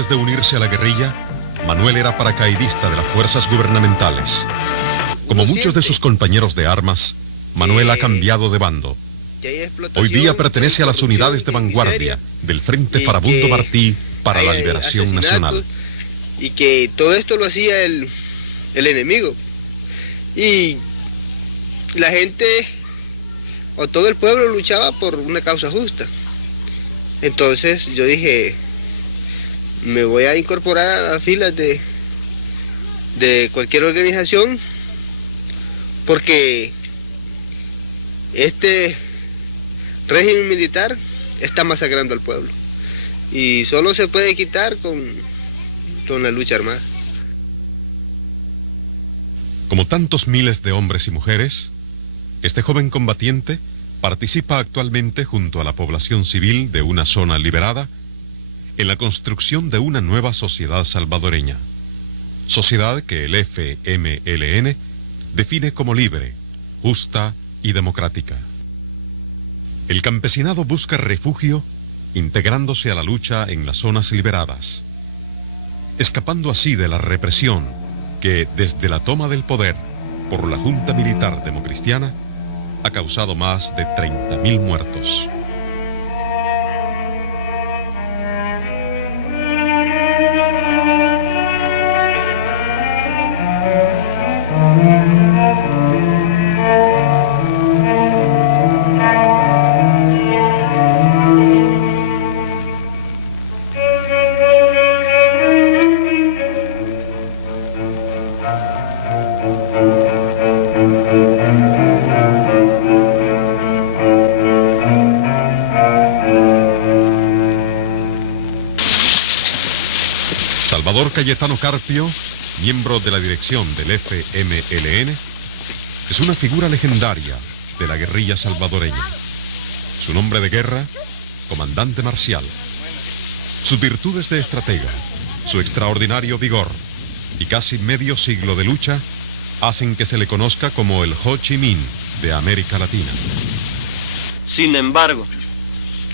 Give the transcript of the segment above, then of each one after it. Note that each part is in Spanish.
Antes de unirse a la guerrilla, Manuel era paracaidista de las fuerzas gubernamentales. Como muchos de sus compañeros de armas, Manuel ha cambiado de bando. Hoy día pertenece a las unidades de vanguardia del Frente Farabundo Martí para la Liberación Nacional. Y que todo esto lo hacía el enemigo. Y la gente, o todo el pueblo, luchaba por una causa justa. Entonces yo dije, me voy a incorporar a las filas de cualquier organización, porque este régimen militar está masacrando al pueblo y solo se puede quitar con la lucha armada. Como tantos miles de hombres y mujeres, este joven combatiente participa actualmente junto a la población civil de una zona liberada en la construcción de una nueva sociedad salvadoreña, sociedad que el FMLN define como libre, justa y democrática. El campesinado busca refugio integrándose a la lucha en las zonas liberadas, escapando así de la represión que desde la toma del poder por la Junta Militar Democristiana ha causado más de 30.000 muertos. Salvador Cayetano Carpio, miembro de la dirección del FMLN, es una figura legendaria de la guerrilla salvadoreña. Su nombre de guerra, comandante marcial. Sus virtudes de estratega, su extraordinario vigor y casi medio siglo de lucha hacen que se le conozca como el Ho Chi Minh de América Latina. Sin embargo,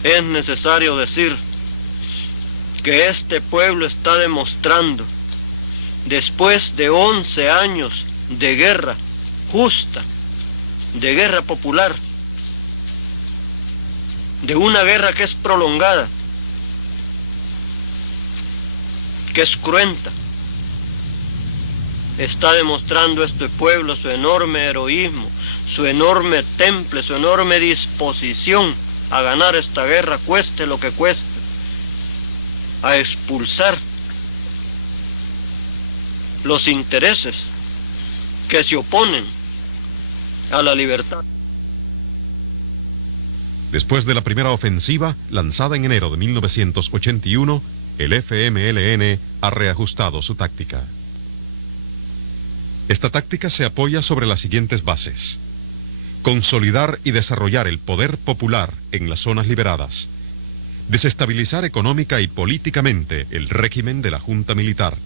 es necesario decir que este pueblo está demostrando, después de 11 años de guerra justa, de guerra popular, de una guerra que es prolongada, que es cruenta, está demostrando este pueblo su enorme heroísmo, su enorme temple, su enorme disposición a ganar esta guerra, cueste lo que cueste, a expulsar los intereses que se oponen a la libertad. Después de la primera ofensiva, lanzada en enero de 1981, el FMLN ha reajustado su táctica. Esta táctica se apoya sobre las siguientes bases: consolidar y desarrollar el poder popular en las zonas liberadas, desestabilizar económica y políticamente el régimen de la Junta Militar,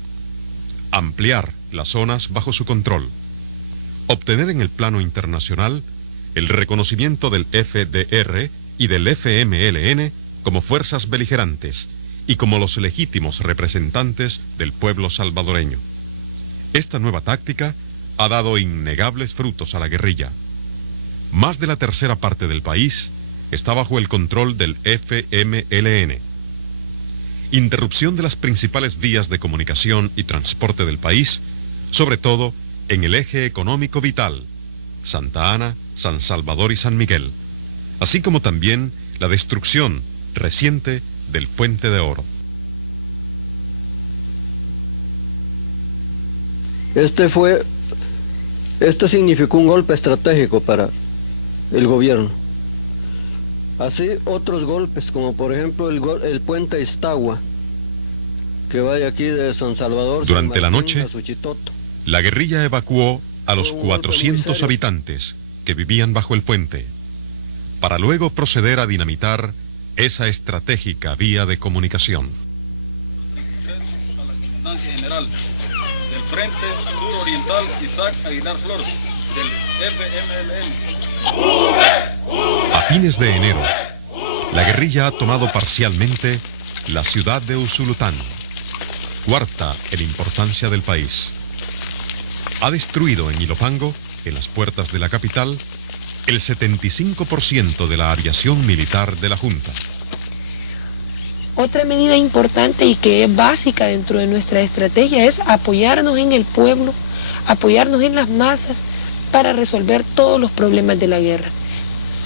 ampliar las zonas bajo su control, obtener en el plano internacional el reconocimiento del FDR y del FMLN como fuerzas beligerantes y como los legítimos representantes del pueblo salvadoreño. Esta nueva táctica ha dado innegables frutos a la guerrilla. Más de la tercera parte del país está bajo el control del FMLN. Interrupción de las principales vías de comunicación y transporte del país, sobre todo en el eje económico vital, Santa Ana, San Salvador y San Miguel, así como también la destrucción reciente del Puente de Oro. Este significó un golpe estratégico para el gobierno. Así otros golpes, como por ejemplo el puente Iztagua, que va de aquí de San Salvador. Durante la noche, la guerrilla evacuó a los 400 habitantes que vivían bajo el puente, para luego proceder a dinamitar esa estratégica vía de comunicación. A la Comandancia General del Frente Suroriental Isaac Aguilar Flores, del FMLN. A fines de enero, la guerrilla ha tomado parcialmente la ciudad de Usulután, cuarta en importancia del país. Ha destruido en Ilopango, en las puertas de la capital, el 75% de la aviación militar de la Junta. Otra medida importante y que es básica dentro de nuestra estrategia es apoyarnos en el pueblo, apoyarnos en las masas para resolver todos los problemas de la guerra.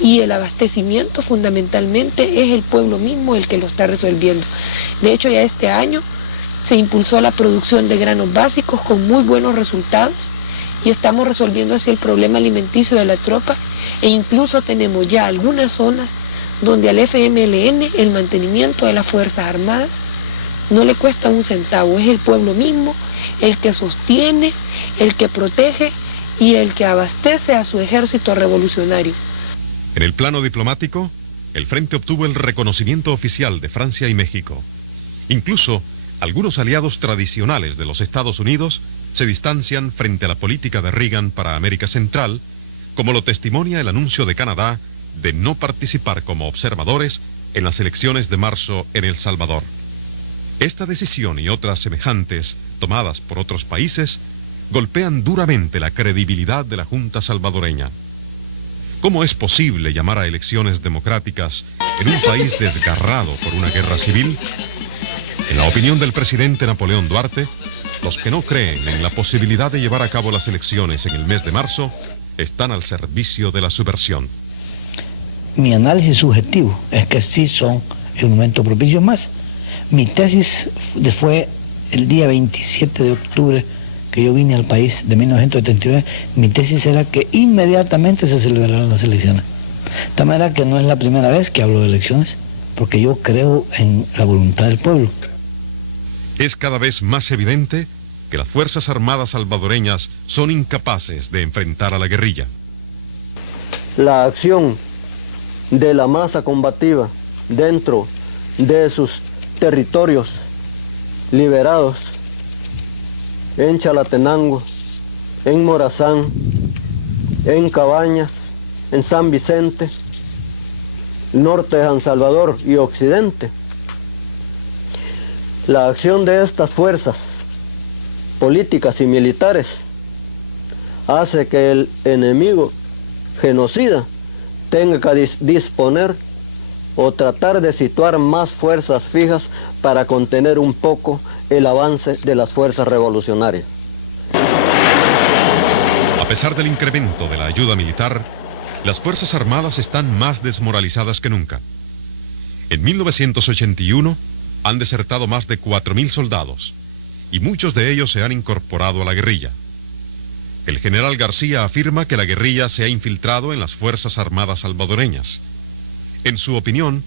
Y el abastecimiento fundamentalmente es el pueblo mismo el que lo está resolviendo. De hecho, ya este año se impulsó la producción de granos básicos con muy buenos resultados y estamos resolviendo así el problema alimenticio de la tropa, e incluso tenemos ya algunas zonas donde al FMLN el mantenimiento de las Fuerzas Armadas no le cuesta un centavo, es el pueblo mismo el que sostiene, el que protege y el que abastece a su ejército revolucionario. En el plano diplomático, el Frente obtuvo el reconocimiento oficial de Francia y México. Incluso, algunos aliados tradicionales de los Estados Unidos se distancian frente a la política de Reagan para América Central, como lo testimonia el anuncio de Canadá de no participar como observadores en las elecciones de marzo en El Salvador. Esta decisión y otras semejantes tomadas por otros países golpean duramente la credibilidad de la Junta salvadoreña. ¿Cómo es posible llamar a elecciones democráticas en un país desgarrado por una guerra civil? En la opinión del presidente Napoleón Duarte, los que no creen en la posibilidad de llevar a cabo las elecciones en el mes de marzo están al servicio de la subversión. Mi análisis subjetivo es que sí son el momento propicio. Más, mi tesis fue el día 27 de octubre que yo vine al país de 1979, mi tesis era que inmediatamente se celebraran las elecciones. De tal manera que no es la primera vez que hablo de elecciones, porque yo creo en la voluntad del pueblo. Es cada vez más evidente que las Fuerzas Armadas salvadoreñas son incapaces de enfrentar a la guerrilla. La acción de la masa combativa dentro de sus territorios liberados en Chalatenango, en Morazán, en Cabañas, en San Vicente, norte de San Salvador y occidente. La acción de estas fuerzas políticas y militares hace que el enemigo genocida tenga que disponer o tratar de situar más fuerzas fijas para contener un poco el avance de las fuerzas revolucionarias. A pesar del incremento de la ayuda militar, las Fuerzas Armadas están más desmoralizadas que nunca. En 1981 han desertado más de 4.000 soldados y muchos de ellos se han incorporado a la guerrilla. El general García afirma que la guerrilla se ha infiltrado en las Fuerzas Armadas salvadoreñas. En su opinión,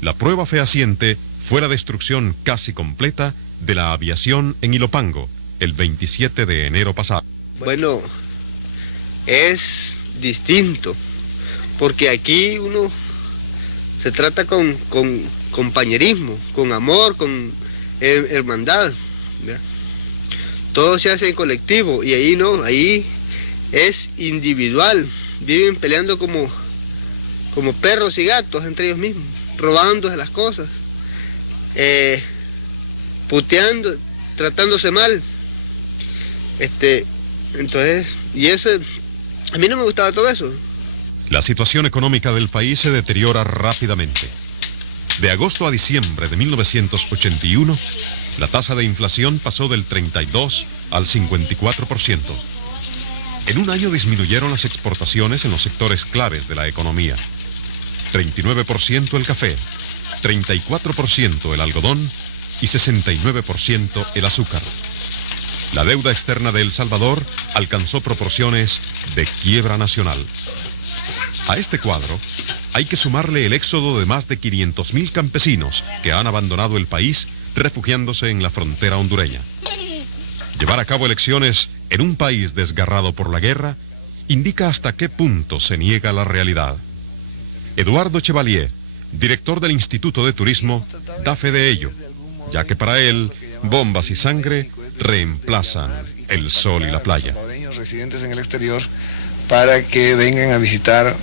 la prueba fehaciente fue la destrucción casi completa de la aviación en Ilopango el 27 de enero pasado. Bueno, es distinto, porque aquí uno se trata con compañerismo, con amor, con hermandad, ¿ya? Todo se hace en colectivo, y ahí no, ahí es individual, viven peleando como perros y gatos entre ellos mismos, robándose las cosas, puteando, tratándose mal. Entonces, y eso, a mí no me gustaba todo eso. La situación económica del país se deteriora rápidamente. De agosto a diciembre de 1981, la tasa de inflación pasó del 32 al 54%. En un año disminuyeron las exportaciones en los sectores claves de la economía. 39% el café, 34% el algodón y 69% el azúcar. La deuda externa de El Salvador alcanzó proporciones de quiebra nacional. A este cuadro hay que sumarle el éxodo de más de 500.000 campesinos que han abandonado el país refugiándose en la frontera hondureña. Llevar a cabo elecciones en un país desgarrado por la guerra indica hasta qué punto se niega la realidad. Eduardo Chevalier, director del Instituto de Turismo, da fe de ello, ya que para él, bombas y sangre reemplazan el sol y la playa. Residentes en el exterior para que vengan a visitar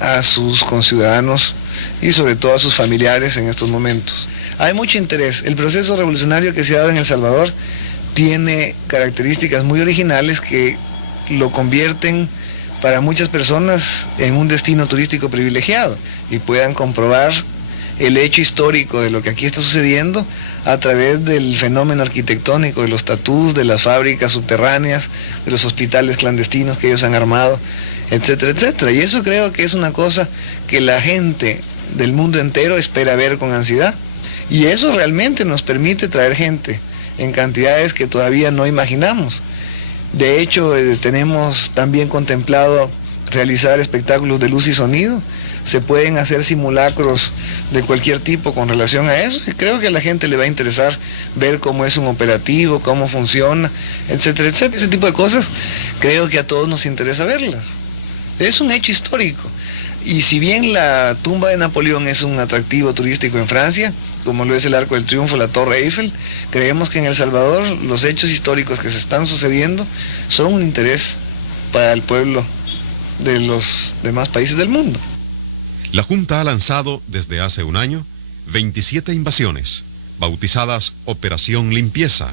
a sus conciudadanos y sobre todo a sus familiares en estos momentos. Hay mucho interés. El proceso revolucionario que se ha dado en El Salvador tiene características muy originales que lo convierten para muchas personas en un destino turístico privilegiado y puedan comprobar el hecho histórico de lo que aquí está sucediendo a través del fenómeno arquitectónico, de los tatús, de las fábricas subterráneas, de los hospitales clandestinos que ellos han armado, etcétera, etcétera. Y eso creo que es una cosa que la gente del mundo entero espera ver con ansiedad. Y eso realmente nos permite traer gente en cantidades que todavía no imaginamos. De hecho, tenemos también contemplado realizar espectáculos de luz y sonido. Se pueden hacer simulacros de cualquier tipo con relación a eso. Y creo que a la gente le va a interesar ver cómo es un operativo, cómo funciona, etcétera, etcétera. Ese tipo de cosas creo que a todos nos interesa verlas. Es un hecho histórico. Y si bien la tumba de Napoleón es un atractivo turístico en Francia, como lo es el Arco del Triunfo, la Torre Eiffel, creemos que en El Salvador los hechos históricos que se están sucediendo son un interés para el pueblo de los demás países del mundo. La Junta ha lanzado desde hace un año 27 invasiones, bautizadas Operación Limpieza,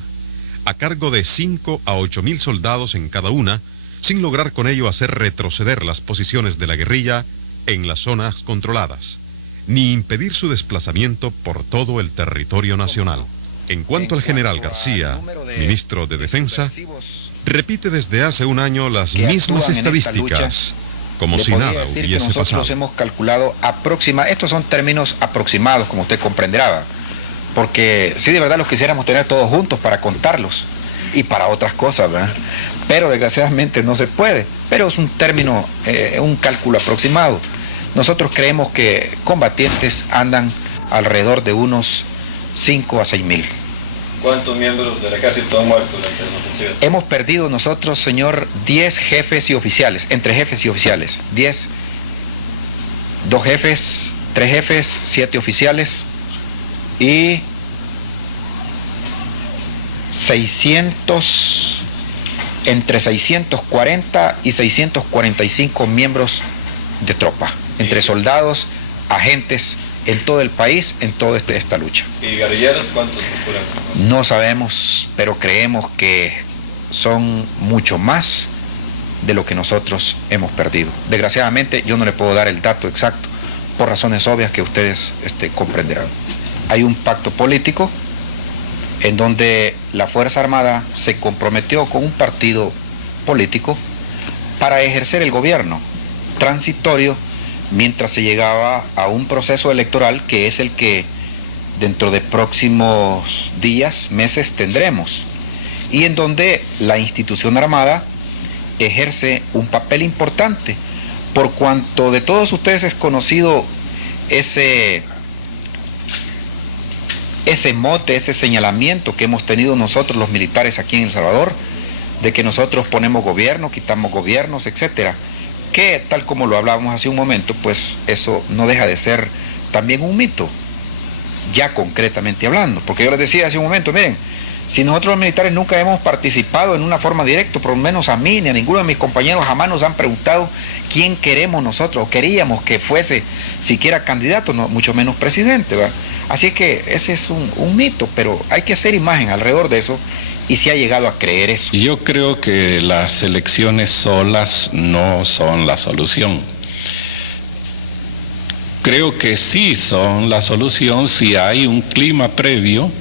a cargo de 5 a 8 mil soldados en cada una, sin lograr con ello hacer retroceder las posiciones de la guerrilla en las zonas controladas, ni impedir su desplazamiento por todo el territorio nacional. En cuanto al general García, ministro de Defensa, repite desde hace un año las mismas estadísticas, como si nada hubiese pasado. Nosotros hemos calculado estos son términos aproximados, como usted comprenderá, porque si de verdad los quisiéramos tener todos juntos para contarlos y para otras cosas, ¿verdad? Pero desgraciadamente no se puede, pero es un término, un cálculo aproximado. Nosotros creemos que combatientes andan alrededor de unos 5 a 6 mil. ¿Cuántos miembros del ejército han muerto durante la ofensiva? Hemos perdido nosotros, señor, 10 jefes y oficiales, entre jefes y oficiales. 10, 2 jefes, 3 jefes, 7 oficiales y 600, entre 640 y 645 miembros de tropa, entre soldados, agentes, en todo el país, en toda esta lucha. ¿Y guerrilleros cuántos procuran? No sabemos, pero creemos que son mucho más de lo que nosotros hemos perdido. Desgraciadamente yo no le puedo dar el dato exacto, por razones obvias que ustedes comprenderán. Hay un pacto político en donde la Fuerza Armada se comprometió con un partido político para ejercer el gobierno transitorio mientras se llegaba a un proceso electoral que es el que dentro de próximos días, meses tendremos, y en donde la institución armada ejerce un papel importante, por cuanto de todos ustedes es conocido ese mote, ese señalamiento que hemos tenido nosotros los militares aquí en El Salvador, de que nosotros ponemos gobierno, quitamos gobiernos, etcétera, que tal como lo hablábamos hace un momento, pues eso no deja de ser también un mito, ya concretamente hablando, porque yo les decía hace un momento, miren, si nosotros los militares nunca hemos participado en una forma directa, por lo menos a mí ni a ninguno de mis compañeros jamás nos han preguntado quién queremos nosotros, o queríamos que fuese siquiera candidato, no, mucho menos presidente, ¿verdad? Así que ese es un mito, pero hay que hacer imagen alrededor de eso, y se ha llegado a creer eso. Yo creo que las elecciones solas no son la solución. Creo que sí son la solución si hay un clima previo,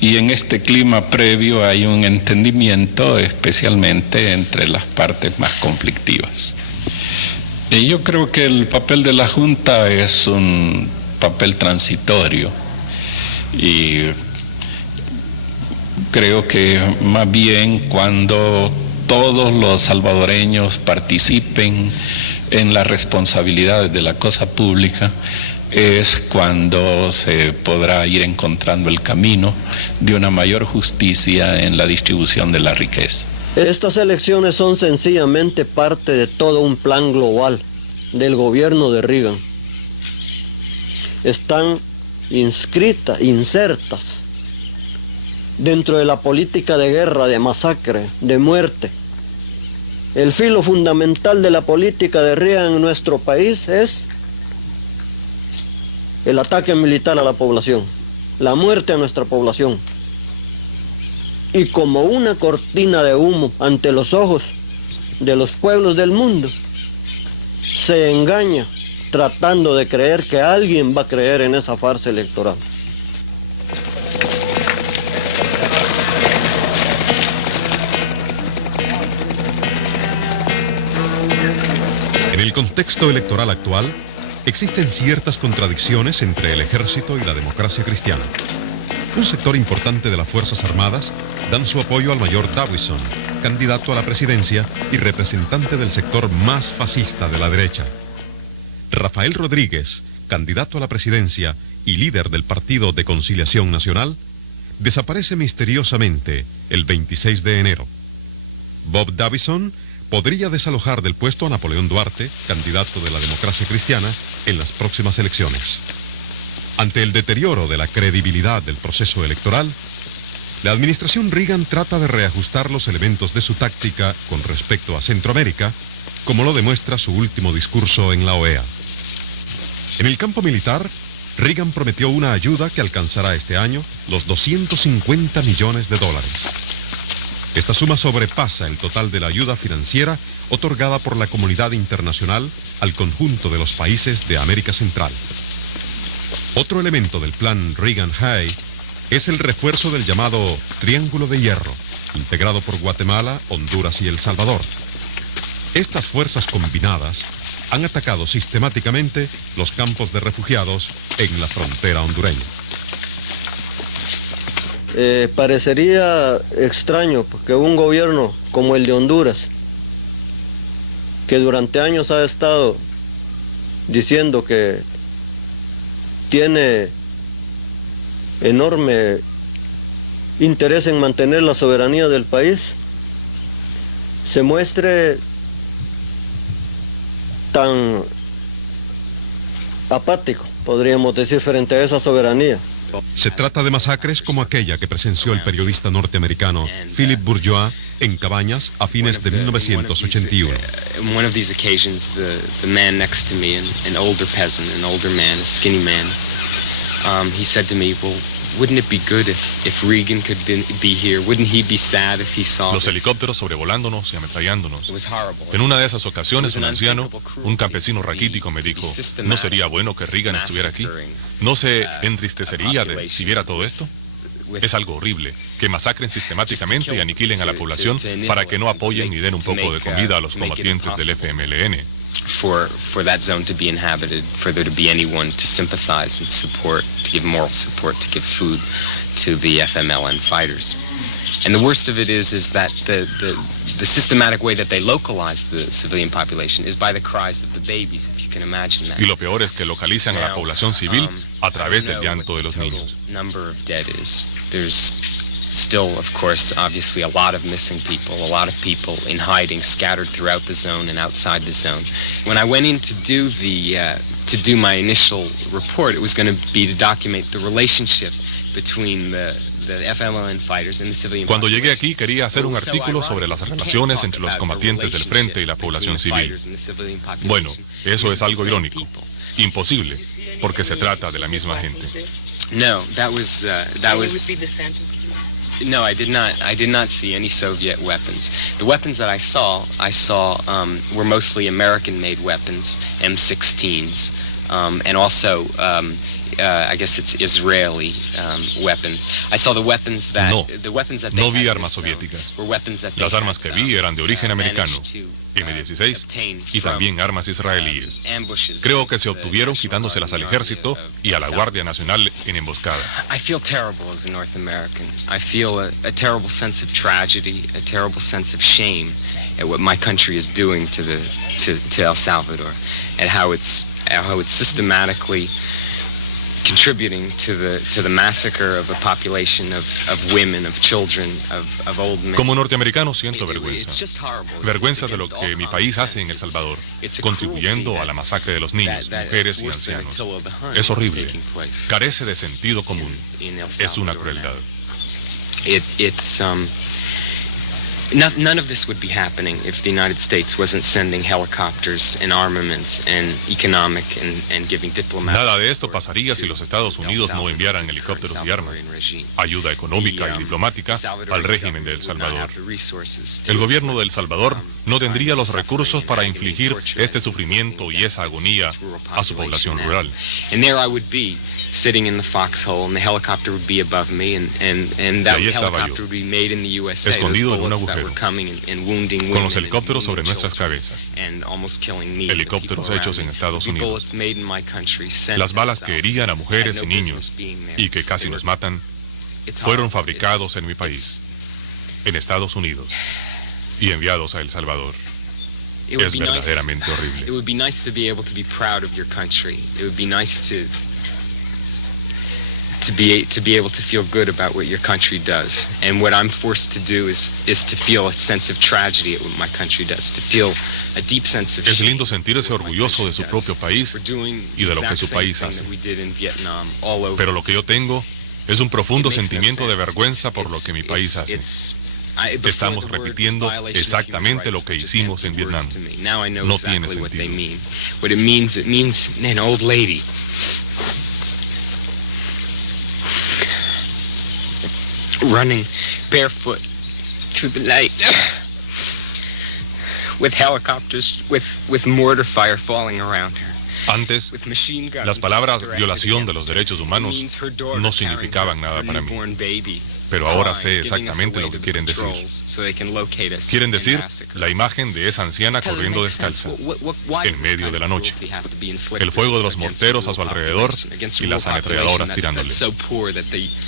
y en este clima previo hay un entendimiento especialmente entre las partes más conflictivas. Y yo creo que el papel de la Junta es un papel transitorio, y creo que más bien cuando todos los salvadoreños participen en las responsabilidades de la cosa pública, es cuando se podrá ir encontrando el camino de una mayor justicia en la distribución de la riqueza. Estas elecciones son sencillamente parte de todo un plan global del gobierno de Reagan. Están insertas dentro de la política de guerra, de masacre, de muerte. El filo fundamental de la política de Reagan en nuestro país es el ataque militar a la población, la muerte a nuestra población. Y como una cortina de humo ante los ojos de los pueblos del mundo, se engaña tratando de creer que alguien va a creer en esa farsa electoral. En el contexto electoral actual, existen ciertas contradicciones entre el ejército y la democracia cristiana. Un sector importante de las Fuerzas Armadas dan su apoyo al mayor Davison, candidato a la presidencia y representante del sector más fascista de la derecha. Rafael Rodríguez, candidato a la presidencia y líder del Partido de Conciliación Nacional, desaparece misteriosamente el 26 de enero. Bob Davison podría desalojar del puesto a Napoleón Duarte, candidato de la democracia cristiana, en las próximas elecciones. Ante el deterioro de la credibilidad del proceso electoral, la administración Reagan trata de reajustar los elementos de su táctica con respecto a Centroamérica, como lo demuestra su último discurso en la OEA. En el campo militar, Reagan prometió una ayuda que alcanzará este año los $250 millones. Esta suma sobrepasa el total de la ayuda financiera otorgada por la comunidad internacional al conjunto de los países de América Central. Otro elemento del plan Reagan-Hay es el refuerzo del llamado Triángulo de Hierro, integrado por Guatemala, Honduras y El Salvador. Estas fuerzas combinadas han atacado sistemáticamente los campos de refugiados en la frontera hondureña. Parecería extraño que un gobierno como el de Honduras, que durante años ha estado diciendo que tiene enorme interés en mantener la soberanía del país, se muestre tan apático, podríamos decir, frente a esa soberanía. Se trata de masacres como aquella que presenció el periodista norteamericano Philip Bourgeois en Cabañas a fines de 1981. On one of these occasions, the man next to me, an older peasant, an older man, a skinny man, he said to me, well, wouldn't it be good if Reagan could be here? Wouldn't he be sad if he saw Los this? helicópteros sobrevolándonos y ametrallándonos. It was horrible. En una de esas ocasiones, un anciano, un campesino raquítico, me dijo, ¿no sería bueno que Reagan estuviera aquí? ¿No se entristecería si viera todo esto? Es algo horrible, que masacren sistemáticamente y aniquilen a la población para que no apoyen ni den un poco de comida a los combatientes del FMLN. For that zone to be inhabited, for there to be anyone to sympathize and support, to give moral support, to give food to the FMLN fighters. And the worst of it is that the systematic way that they localize the civilian population is by the cries of the babies, if you can imagine that. Y lo peor es que localizan a la población civil a través del llanto de los niños. Number of dead is. There's still, of course, obviously a lot of missing people, a lot of people in hiding, scattered throughout the zone and outside the zone. When I went in to do my initial report, it was going to be to document the relationship between the FMLN fighters and the civilian. Cuando llegué aquí quería hacer un artículo sobre las relaciones entre los combatientes del frente y la población civil. Bueno, eso es algo irónico, imposible, porque se trata de la misma gente. No, that was. No, I did not see any Soviet weapons. The weapons that I saw were mostly American-made weapons, M16s, and also I guess it's Israeli weapons. I saw the weapons that No vi armas soviéticas. Las armas que vi eran de origen americano, M16 y también armas israelíes. Creo que se obtuvieron quitándoselas al ejército y a la Guardia Nacional en emboscadas. I feel terrible as a North American. I feel a terrible sense of tragedy, a terrible sense of shame at what my country is doing to El Salvador, and how it's systematically contributing to the massacre of a population of women, of children, of old men. Como norteamericano siento vergüenza. Vergüenza de lo que mi país hace en El Salvador, contribuyendo a la masacre de los niños, mujeres y ancianos. Es horrible. Carece de sentido común. Es una crueldad. None of this would be happening if the United States wasn't sending helicopters and armaments and economic and giving diplomatic. Nada de esto pasaría si los Estados Unidos no enviaran helicópteros y armas, ayuda económica y diplomática al régimen de El Salvador. El gobierno de El Salvador no tendría los recursos para infligir este sufrimiento y esa agonía a su población rural. And there I would be, sitting in the foxhole, and the helicopter would be above me, and that helicopter would be made in the USA. Escondido en un agujero, con los helicópteros sobre nuestras cabezas, helicópteros hechos en Estados Unidos. Las balas que herían a mujeres y niños y que casi nos matan fueron fabricados en mi país, en Estados Unidos, y enviados a El Salvador. Es verdaderamente horrible. It would be nice to be able to be proud of your country. It would be nice to be able to feel good about what your country does. And what I'm forced to do is to feel a sense of tragedy at what my country does, to feel a deep sense of shame. Es lindo sentirse orgulloso de su propio país y de lo que su país hace. Pero lo que yo tengo es un profundo sentimiento de vergüenza por lo que mi país hace. Estamos repitiendo exactamente lo que hicimos en Vietnam. No tiene sentido. What it means an old lady running barefoot through the night with helicopters with mortar fire falling around her. Antes, las palabras violación de los derechos humanos no significaban nada para mí. Pero ahora sé exactamente lo que quieren decir. Quieren decir la imagen de esa anciana corriendo descalza, en medio de la noche, el fuego de los morteros a su alrededor y las ametralladoras tirándole.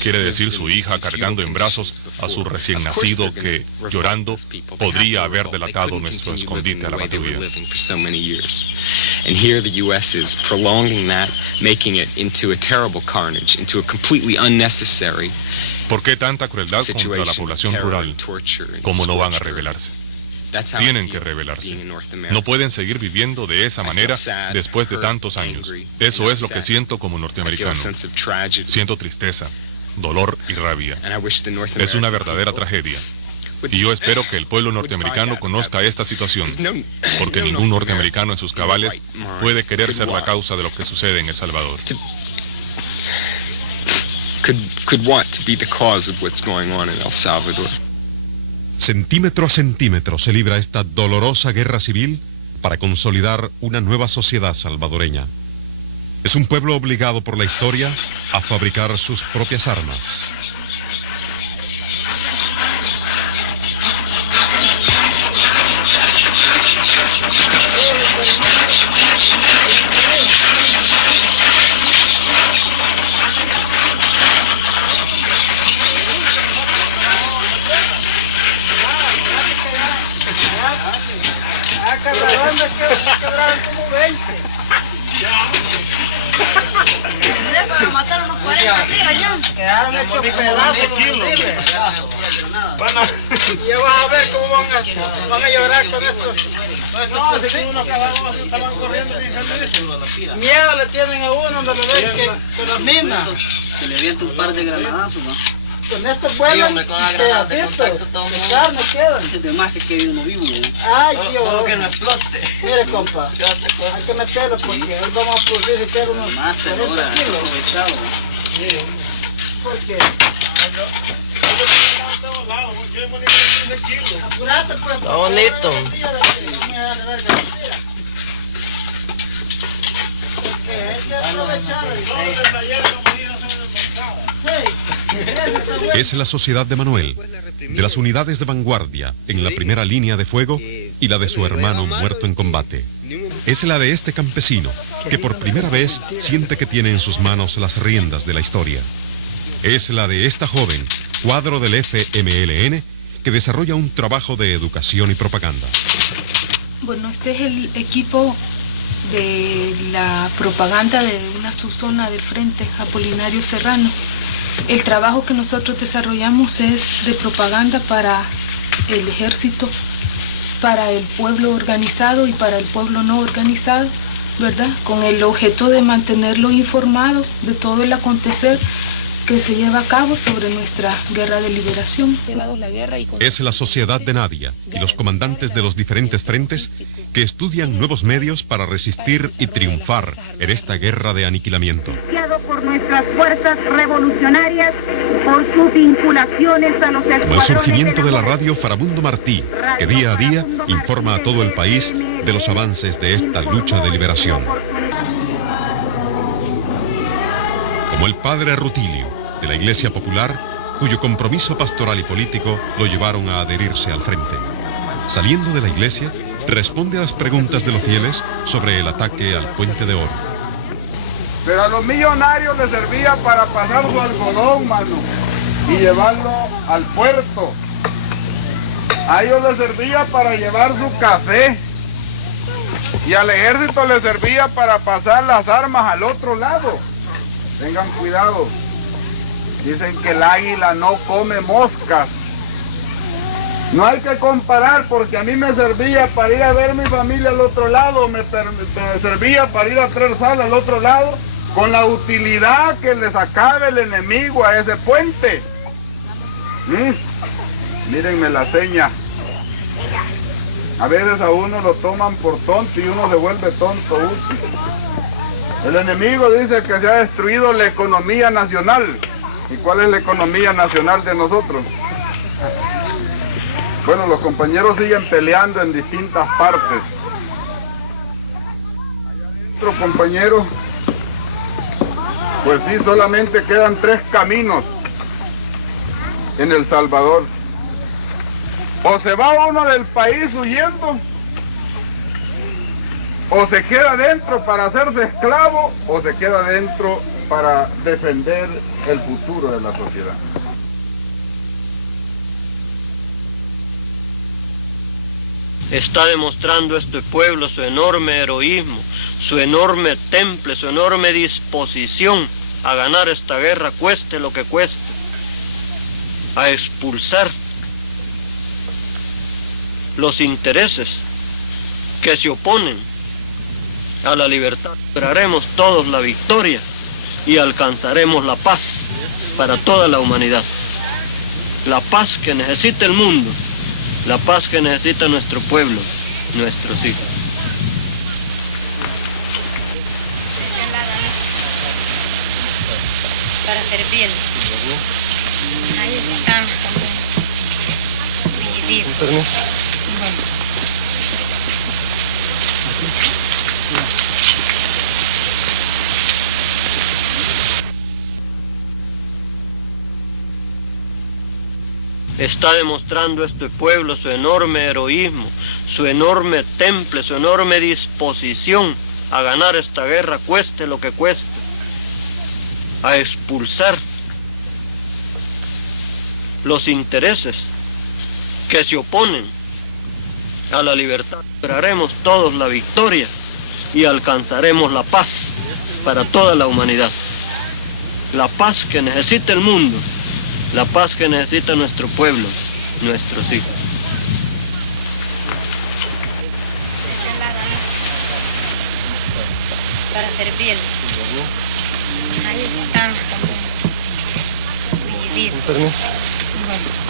Quiere decir su hija cargando en brazos a su recién nacido que, llorando, podría haber delatado nuestro escondite a la patrulla. And here the U.S. is prolonging that, making it into a terrible carnage, into a completely unnecessary. ¿Por qué tanta crueldad contra la población rural? ¿Cómo no van a rebelarse? Tienen que rebelarse. No pueden seguir viviendo de esa manera después de tantos años. Eso es lo que siento como norteamericano. Siento tristeza, dolor y rabia. Es una verdadera tragedia. Y yo espero que el pueblo norteamericano conozca esta situación, porque ningún norteamericano en sus cabales puede querer ser la causa de lo que sucede en El Salvador. Could want to be the cause of what's going on in El Salvador. Centímetro a centímetro se libra esta dolorosa guerra civil para consolidar una nueva sociedad salvadoreña. Es un pueblo obligado por la historia a fabricar sus propias armas. Quebraron como 20. Para matar unos 40 tiros ya. Quedaron hechos pedazos. Ya vas a ver cómo van a llorar con esto. No, así que uno cada uno estaban corriendo bien felices. Miedo le tienen a uno donde lo ven que con las minas. Se le avienta un par de granadazos, ¿no? Con estos vuelan pedacitos de carne quedan. Es de más que quede uno vivo. Ay, Dios. Solo que no explote. Mire, compa, hay que meterlo porque hoy vamos a producir siquiera unos 40 kilos. ¿Por qué? Apurate, pues. Está bonito. Es la sociedad de Manuel, de las unidades de vanguardia en la primera línea de fuego y la de su hermano muerto en combate. Es la de este campesino que por primera vez siente que tiene en sus manos las riendas de la historia. Es la de esta joven, cuadro del FMLN, que desarrolla un trabajo de educación y propaganda. Bueno, este es el equipo de la propaganda de una subzona del Frente Apolinario Serrano. El trabajo que nosotros desarrollamos es de propaganda para el ejército, para el pueblo organizado y para el pueblo no organizado, ¿verdad? Con el objeto de mantenerlo informado de todo el acontecer que se lleva a cabo sobre nuestra guerra de liberación. Es la sociedad de Nadia y los comandantes de los diferentes frentes que estudian nuevos medios para resistir y triunfar en esta guerra de aniquilamiento. Por nuestras fuerzas revolucionarias, por sus vinculaciones a los escuadrones. Como el surgimiento de la radio Farabundo Martí, que día a día informa a todo el país de los avances de esta lucha de liberación. Como el padre Rutilio, de la Iglesia Popular, cuyo compromiso pastoral y político lo llevaron a adherirse al frente. Saliendo de la iglesia, responde a las preguntas de los fieles sobre el ataque al Puente de Oro. Pero a los millonarios les servía para pasar su algodón, mano, y llevarlo al puerto. A ellos les servía para llevar su café. Y al ejército les servía para pasar las armas al otro lado. Tengan cuidado. Dicen que el águila no come moscas. No hay que comparar, porque a mí me servía para ir a ver mi familia al otro lado, me servía para ir a traer sal al otro lado, con la utilidad que le sacaba el enemigo a ese puente. Mírenme la seña. A veces a uno lo toman por tonto y uno se vuelve tonto útil. El enemigo dice que se ha destruido la economía nacional. ¿Y cuál es la economía nacional de nosotros? Bueno, los compañeros siguen peleando en distintas partes. Otro compañero, pues sí, solamente quedan 3 caminos en El Salvador. O se va uno del país huyendo, o se queda dentro para hacerse esclavo, o se queda dentro para defender el futuro de la sociedad. Está demostrando este pueblo su enorme heroísmo, su enorme temple, su enorme disposición a ganar esta guerra, cueste lo que cueste, a expulsar los intereses que se oponen a la libertad. Lograremos todos la victoria y alcanzaremos la paz para toda la humanidad. La paz que necesita el mundo, la paz que necesita nuestro pueblo, nuestros hijos. Para servir. Ahí están también. Un permiso. Bueno. Está demostrando este pueblo su enorme heroísmo, su enorme temple, su enorme disposición a ganar esta guerra, cueste lo que cueste, a expulsar los intereses que se oponen a la libertad. Lograremos todos la victoria y alcanzaremos la paz para toda la humanidad. La paz que necesita el mundo, la paz que necesita nuestro pueblo, nuestros hijos. Para servir. Ahí están también. Un permiso. Bueno.